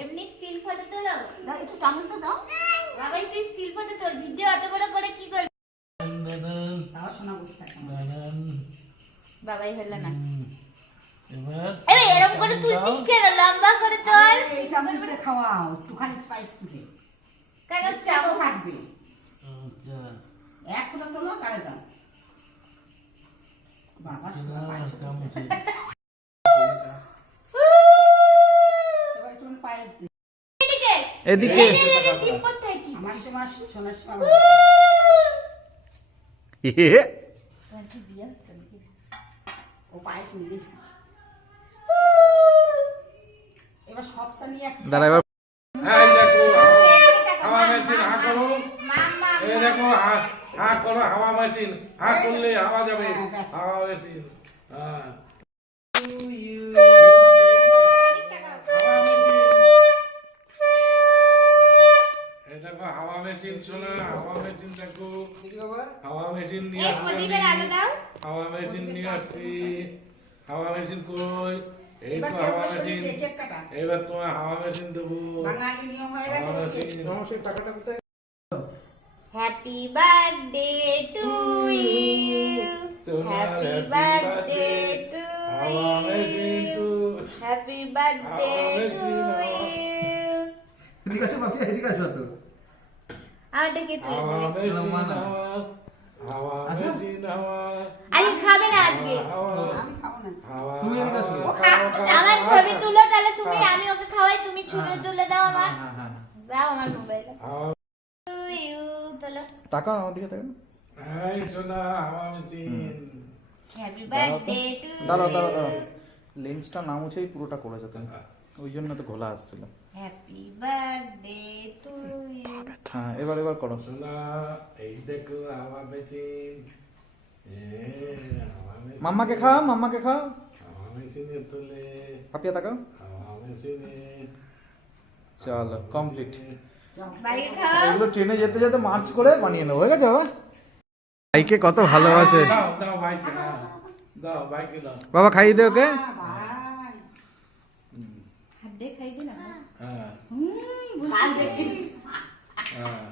এমনি still photo তোলো। দাও একটু চামচটা দাও। বাবাই তুই স্টিল ফটো তোল ভিডিও এত বড় করে কি করবি? দাও শোনা বসে থাকো। বাবাই হলো না। এবার এরকম করে তুলছিস কেন? লম্বা করে তোল। এই চামচ দিয়ে খাওয়াও একটুখানি স্পাইস তুলে কেন চাও চামচ? থাকবে। আচ্ছা। এক ফুটা তোলো কারে দাও। বাবা চামচে এবার একটু পায়েস দিই এদিকে এদিকে এই, এই, এই, এই, টিপ করতে হয় টিপ। আমার তোমার সোনার সময় ও পায়েস নিয়ে এবার সবটা নিয়ে এক দাঁড়া এবার দেখো হা করো। হা হাওয়া মেশিন। হা করলে হাওয়া যাবে। হাওয়া মেশিন হ্যাঁ। মেশিন শোনা হাওয়া মেশিন দেখো। হাওয়া মেশিন নিয়ে আসছি প্রদীপের আলো দাও। হাওয়া মেশিন নিয়ে আসছি। হাওয়া মেশিন কই? এই তো হাওয়া মেশিন। এবার তোমার হাওয়া মেশিন দেবো। বাঙালি নিয়ম হয়ে গেছে হাওয়া cake. Machine. Happy birthday to you happy birthday to you happy birthday to you এদিকে আসো বাপি এদিকে আসো তো। আজ খাবে না আজকে আমার ছবি তুলো তাহলে তুমি আমি ওকে খাওয়াই তুমি ছুলে তুলে দাও আমার দাও আমার মোবাইলে আমার দিকে দাঁড়াও দাঁড়াও দাঁড়াও লেন্সটা না মুছেই পুরোটা করেছ তুমি ওই জন্য তো ঘোলা আসছিল। হ্যাপি বার্থডে টু ইউ হ্যাঁ এবার এবার করো। এই দেখো হাওয়া মেশিন। মাম্মাকে খাও মাম্মাকে খাও। তাকাও। চলো কমপ্লিট এগুলো ট্রেনে যেতে যেতে মার্চ করে বানিয়ে নেব। হয়ে গেছে বাবা। ভাইকে কত ভালোবাসে। দাও দাও বাইকে দাও দাও বাইকে দাও। বাবা খাইয়ে দে ওকে ভাই হাত দিয়ে খাই দিন না হ্যাঁ কাল দেখি হ্যাঁ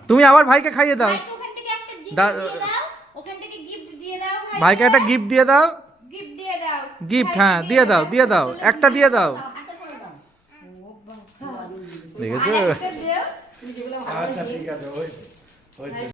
তুমি আবার ভাইকে খাইয়ে দাও। ভাইকে একটা গিফট দিয়ে দাও। গিফট দিয়ে দাও ভাইকে। একটা গিফট দিয়ে দাও। গিফট দিয়ে দাও। গিফট হ্যাঁ দিয়ে দাও দিয়ে দাও। একটা দিয়ে দাও। হাতে করে দাও। দেখেছ? আচ্ছা ঠিক আছে